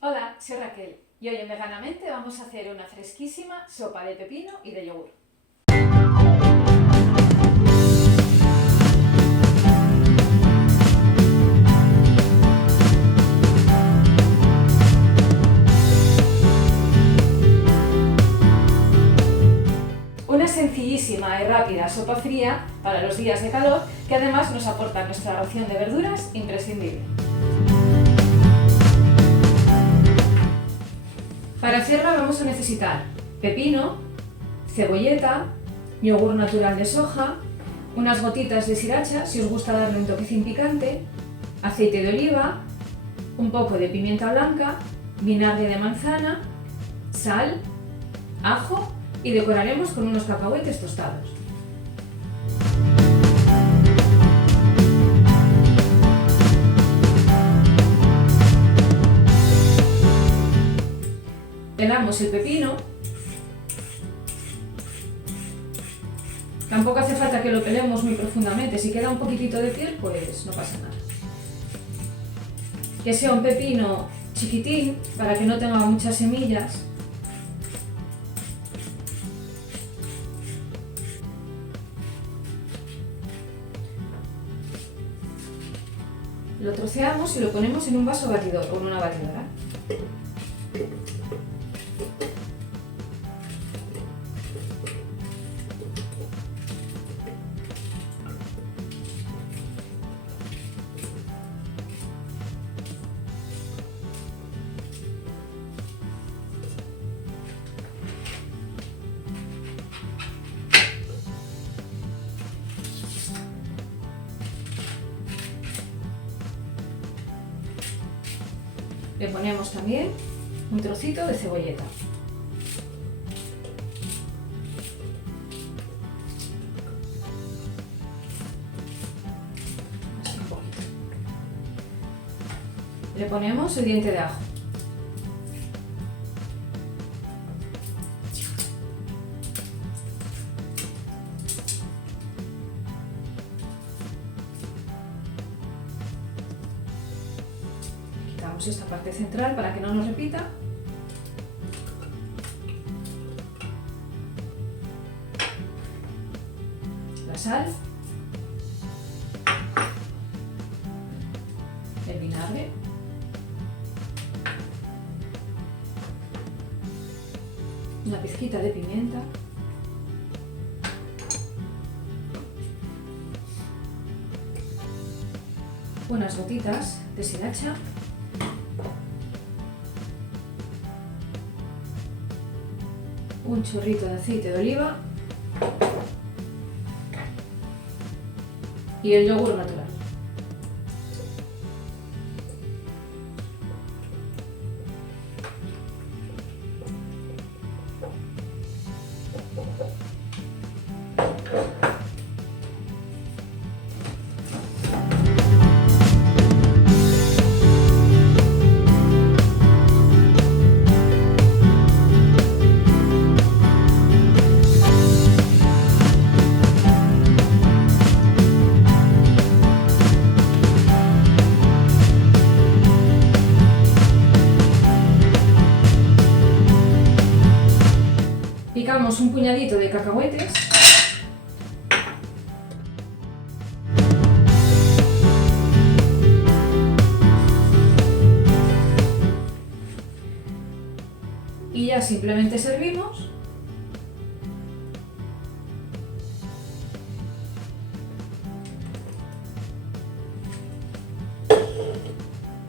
Hola, soy Raquel y hoy en Veganamente vamos a hacer una fresquísima sopa de pepino y de yogur. Una sencillísima y rápida sopa fría para los días de calor que además nos aporta nuestra ración de verduras imprescindible. Para hacerla vamos a necesitar pepino, cebolleta, yogur natural de soja, unas gotitas de sriracha si os gusta darle un toquecín picante, aceite de oliva, un poco de pimienta blanca, vinagre de manzana, sal, ajo y decoraremos con unos cacahuetes tostados. Pelamos el pepino. Tampoco hace falta que lo pelemos muy profundamente, si queda un poquitito de piel pues no pasa nada. Que sea un pepino chiquitín para que no tenga muchas semillas. Lo troceamos y lo ponemos en un vaso batidor o en una batidora. Le ponemos también un trocito de cebolleta. Así un poquito. Le ponemos el diente de ajo. Quitamos esta parte central para que no nos repita. La sal. El vinagre. Una pizquita de pimienta. Unas gotitas de sriracha. Un chorrito de aceite de oliva y el yogur natural. Picamos un puñadito de cacahuetes. Y ya simplemente servimos.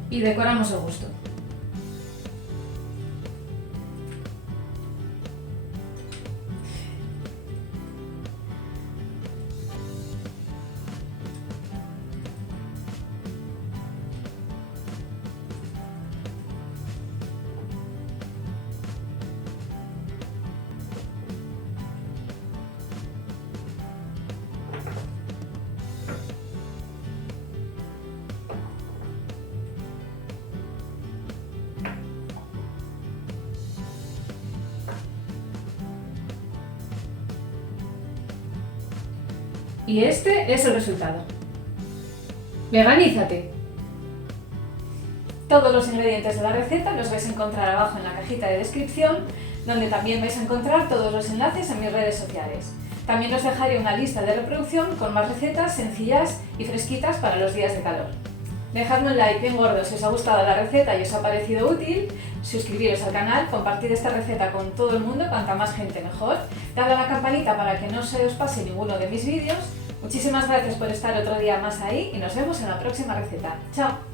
Y decoramos a gusto. Y este es el resultado. ¡Veganízate! Todos los ingredientes de la receta los vais a encontrar abajo en la cajita de descripción, donde también vais a encontrar todos los enlaces en mis redes sociales. También os dejaré una lista de reproducción con más recetas sencillas y fresquitas para los días de calor. Dejadme un like bien gordo si os ha gustado la receta y os ha parecido útil, suscribiros al canal, compartid esta receta con todo el mundo, cuanta más gente mejor, dadle a la campanita para que no se os pase ninguno de mis vídeos. Muchísimas gracias por estar otro día más ahí y nos vemos en la próxima receta. ¡Chao!